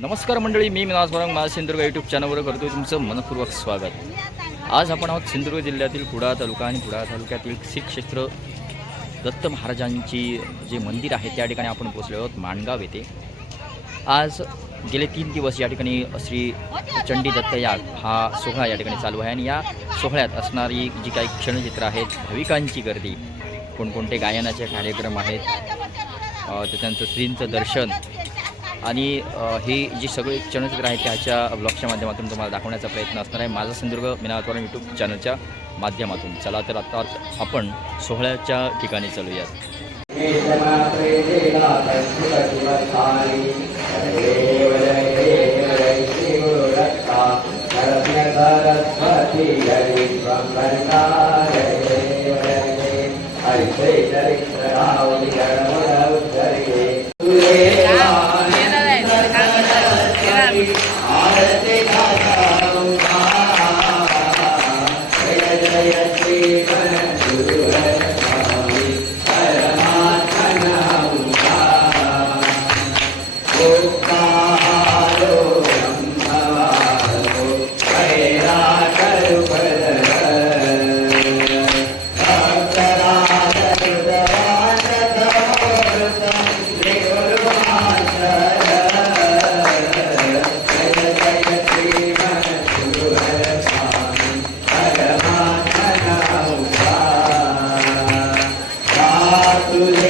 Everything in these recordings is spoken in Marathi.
नमस्कार मंडळी मी मिनास बरंग माझा सिंधुदुर्ग यूट्यूब चॅनलवर करतो तुमचं मनपूर्वक स्वागत. आज आपण आहोत सिंधुदुर्ग जिल्ह्यातील कुडाळ तालुका आणि कुडाळ तालुक्यातील श्री क्षेत्र दत्त महाराजांची जे मंदिर आहे त्या ठिकाणी आपण पोचलो आहोत माणगाव येथे. आज गेले तीन दिवस या ठिकाणी श्री चंडी दत्त या हा सोहळा या ठिकाणी चालू आहे आणि या सोहळ्यात असणारी जी काही क्षणचित्र आहेत भाविकांची गर्दी कोणकोणते गायनाचे कार्यक्रम आहेत त्याच्यानंतर श्रींचं दर्शन आणि हे जे सगळे चलनचित्र आहे त्याच्या ब्लॉगच्या माध्यमातून तुम्हाला दाखवण्याचा प्रयत्न असणार आहे. माझा सिंधुदुर्ग मिनातवार यूट्यूब चॅनलच्या माध्यमातून. चला तर आता आपण सोहळ्याच्या ठिकाणी चालूयात. Hallelujah.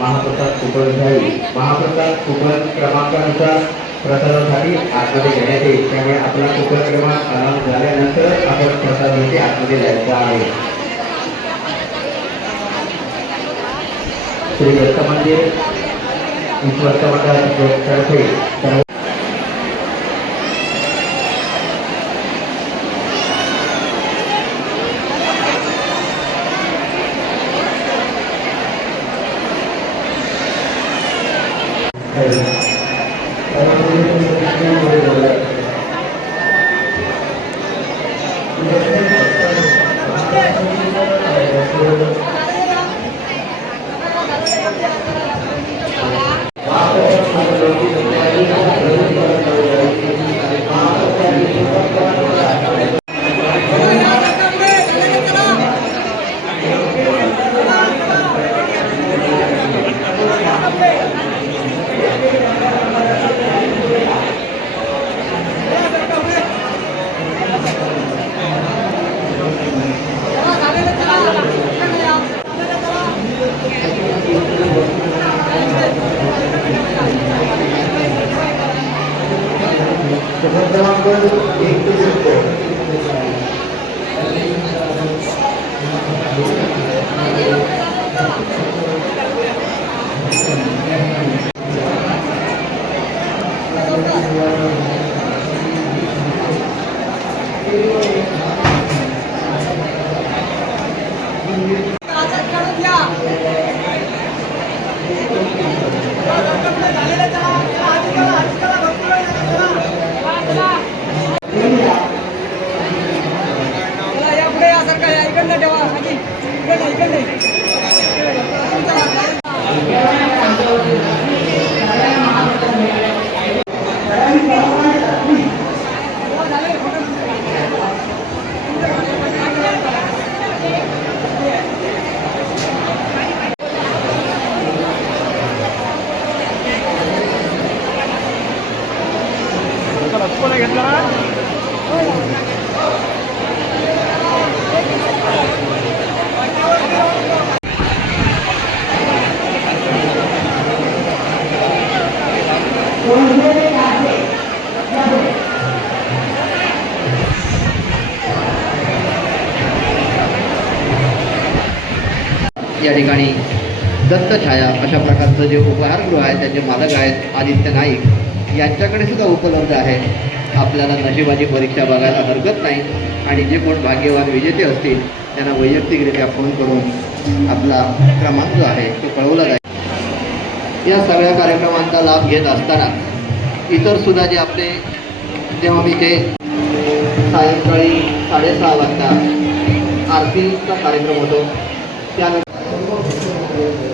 महाप्रसाद कुपन घ्यावी महाप्रसाद कुपन क्रमांकानुसार प्रसादासाठी आतमध्ये घेण्यात येईल. त्यामुळे आपला कुकर क्रमांक अनाऊन्स झाल्यानंतर आपण प्रसादासाठी आतमध्ये जायचा आहे. श्री दत्त मंदिर विश्वस्त मंडळातर्फे सर्व चला अशा जे उपहारगृह आहे त्याचे मालक आहेत आदित्य नाईक यांच्याकडे सुद्धा उपलब्ध आहे आपल्याला नशिबाची परीक्षा बघायला हरकत नाही. आणि जे कोण भाग्यवान विजेते असतील त्यांना वैयक्तिकरित्या फोन करून आपला क्रमांक जो आहे तो कळवला जाईल. या सगळ्या कार्यक्रमांचा लाभ घेत असताना इतर सुद्धा जे आपले जेव्हा मी ते सायंकाळी साडेसहा वाजता आरतीचा कार्यक्रम होतो त्यानंतर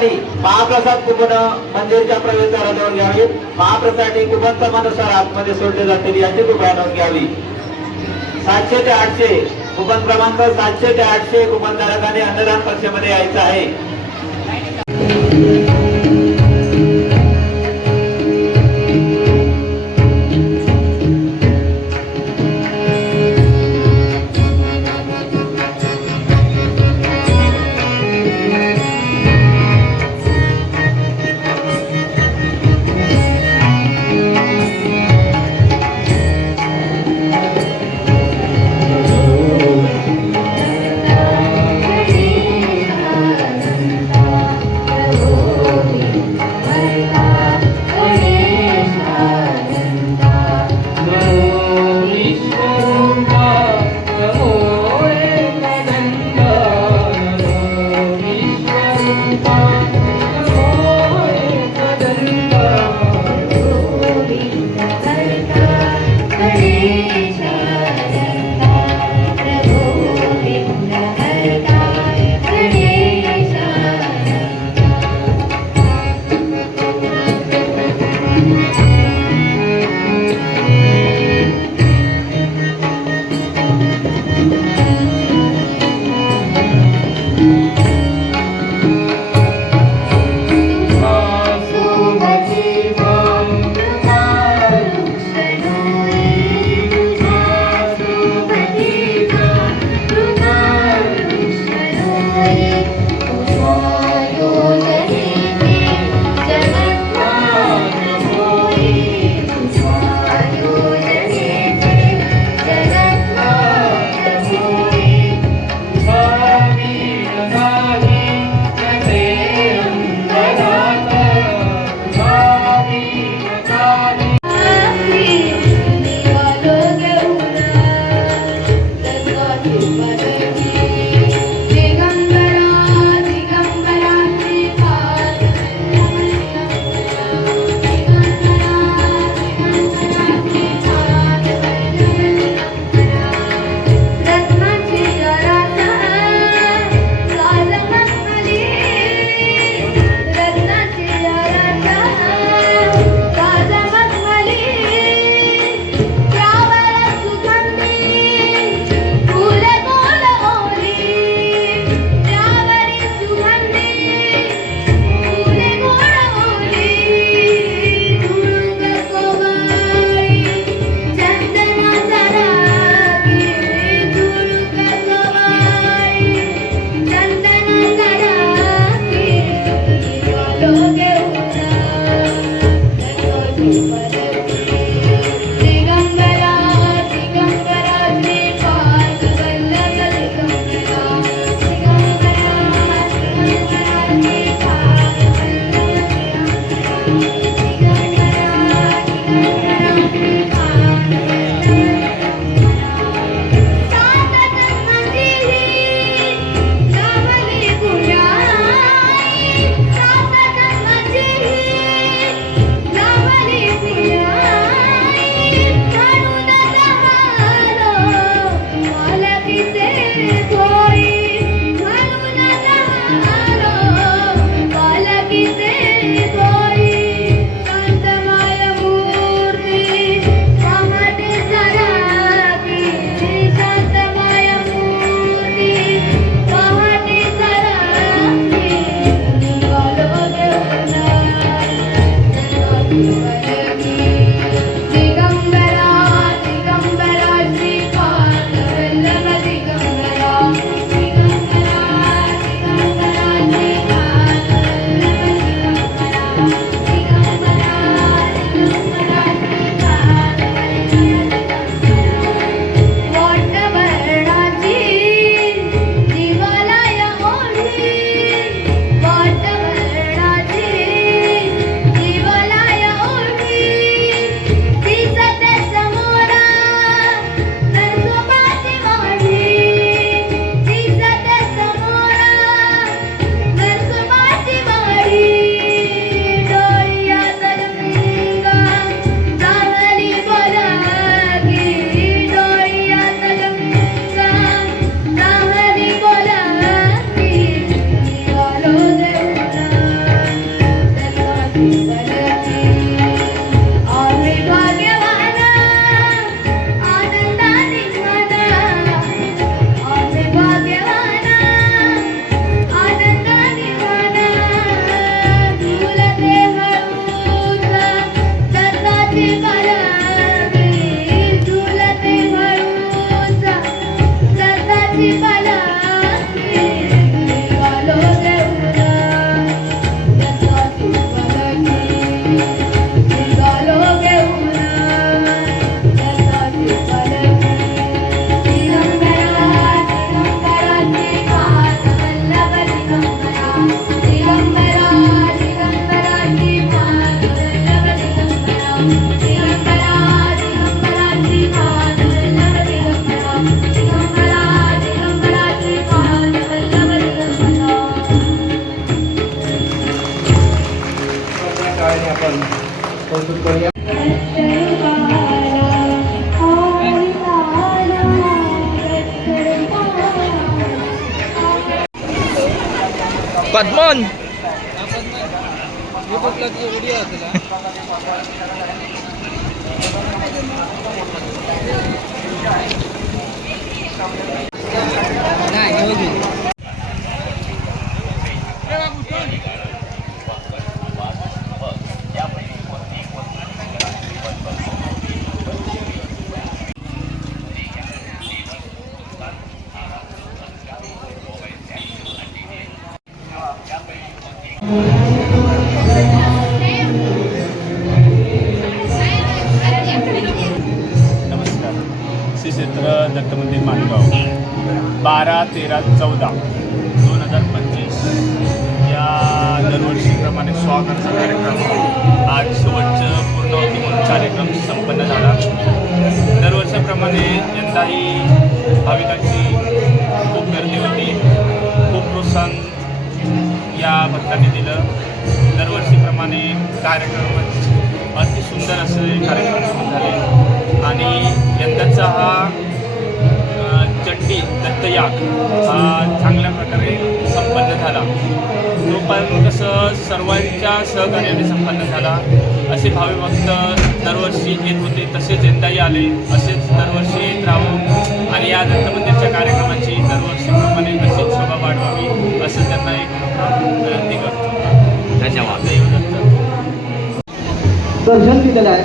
ठिकाणी महाप्रसाद कुपन मंदिरच्या प्रवेशद्वाराजवळ घ्यावी. महाप्रसाद हे कुपन क्रमानुसार आतमध्ये सोडले जातील याची कृपया नोंद घ्यावी. सातशे ते आठशे कुपन क्रमांक सातशे ते आठशे कुपन धारकांनी अन्नदान कक्षेमध्ये यायचं आहे. युट्यूबला ती व्हिडिओ होता नाही काही भाविकांची खूप गर्दी होती. खूप प्रोत्साहन या भक्तांनी दिलं. दरवर्षीप्रमाणे कार्यक्रम अति सुंदर असे कार्यक्रम झाले. आणि यंदाचा हा चंडी दत्तयाग हा चांगल्या प्रकारे संपन्न झाला. तो पण कसं सर्वांच्या सहकार्याने संपन्न झाला. असे भावे भक्त दरवर्षी येत होते तसेच यंदाही आले. असेच दरवर्षी येत राहू. आणि या दत्त मंदिरच्या कार्यक्रमाची दरवर्षीप्रमाणे अशीच शोभा वाढवावी असं त्यांना एक विनंती करतो. धन्यवाद. देवदत्त दर्शन दिलेलं आहे.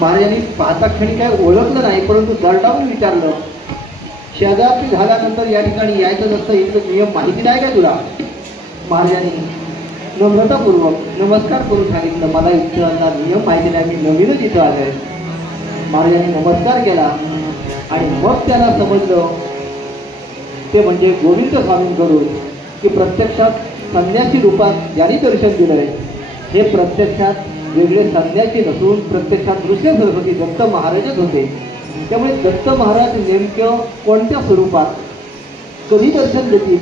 महाराजांनी पाहता क्षणी काय ओळखलं नाही परंतु दरडावून विचारलं शेजारची झाल्यानंतर या ठिकाणी यायचं नसतं इथलं नियम माहिती नाही का तुला? महाराजांनी नम्रतापूर्वक नमस्कार करून सांगितलं मला इथला नियम माहिती नाही मी नवीनच इथं आलो आहे महाराजांनी नमस्कार केला आणि मग त्याला समजलं ते म्हणजे गोविंद स्वामींकडून की प्रत्यक्षात संन्यासी रूपात ज्यांनी दर्शन दिलंय हे प्रत्यक्षात वेगळे संन्यासी नसून प्रत्यक्षात नृत्य सरस्वती दत्त महाराजच होते. त्यामुळे दत्त महाराज नेमकं कोणत्या स्वरूपात कधी दर्शन देतील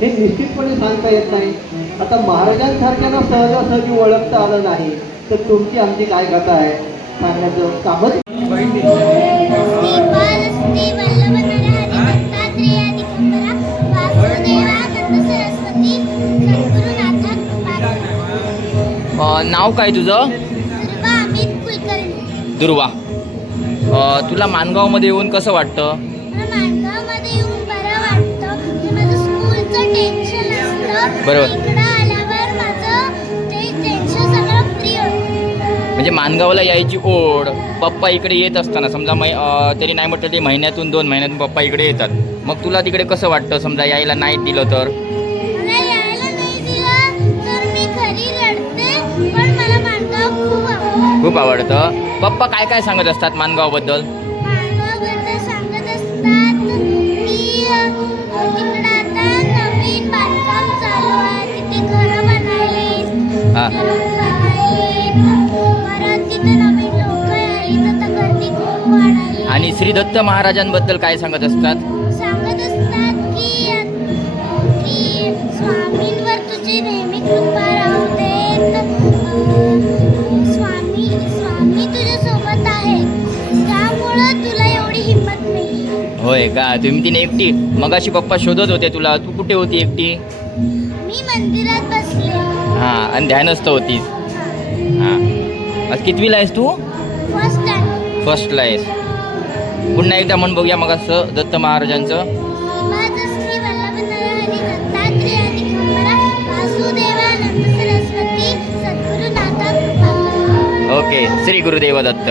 हे निश्चितपणे सांगता येत नाही. आता महाराजांसारख्यांना सहजासहजी ओळखता आलं नाही तर तुमची आमची काय कथा आहे? सांगण्याचं कामच नाव काय तुझं? दुर्गा अमित कुलकर्णी. दुर्वा. तुला मानगावमध्ये येऊन कसं वाटतं? असतं. बरोबर. म्हणजे मानगावला यायची ओढ पप्पा इकडे येत असताना समजा मै तरी नाही म्हटलं ते महिन्यातून दोन महिन्यातून पप्पा इकडे येतात. मग तुला तिकडे कसं वाटतं? समजा यायला नाही दिलं तर? तर खूप आवडतं. पप्पा काय काय सांगत असतात हा. खूप वाढाली आणि श्री दत्त महाराजांबद्दल काय सांगत असतात? होय का? तुम्ही तिने एकटी मगाशी पप्पा शोधत होते तुला. तू कुठे होती एकटी? मी मंदिरात बसले. हां आणि ध्यानस्थ होतीस. हां. आज कितवीला आहेस तू? फर्स्टला आहेस. पुन्हा एकदा म्हण बघूया मग असं दत्त महाराजांचं. ओके. श्री गुरुदेव दत्त.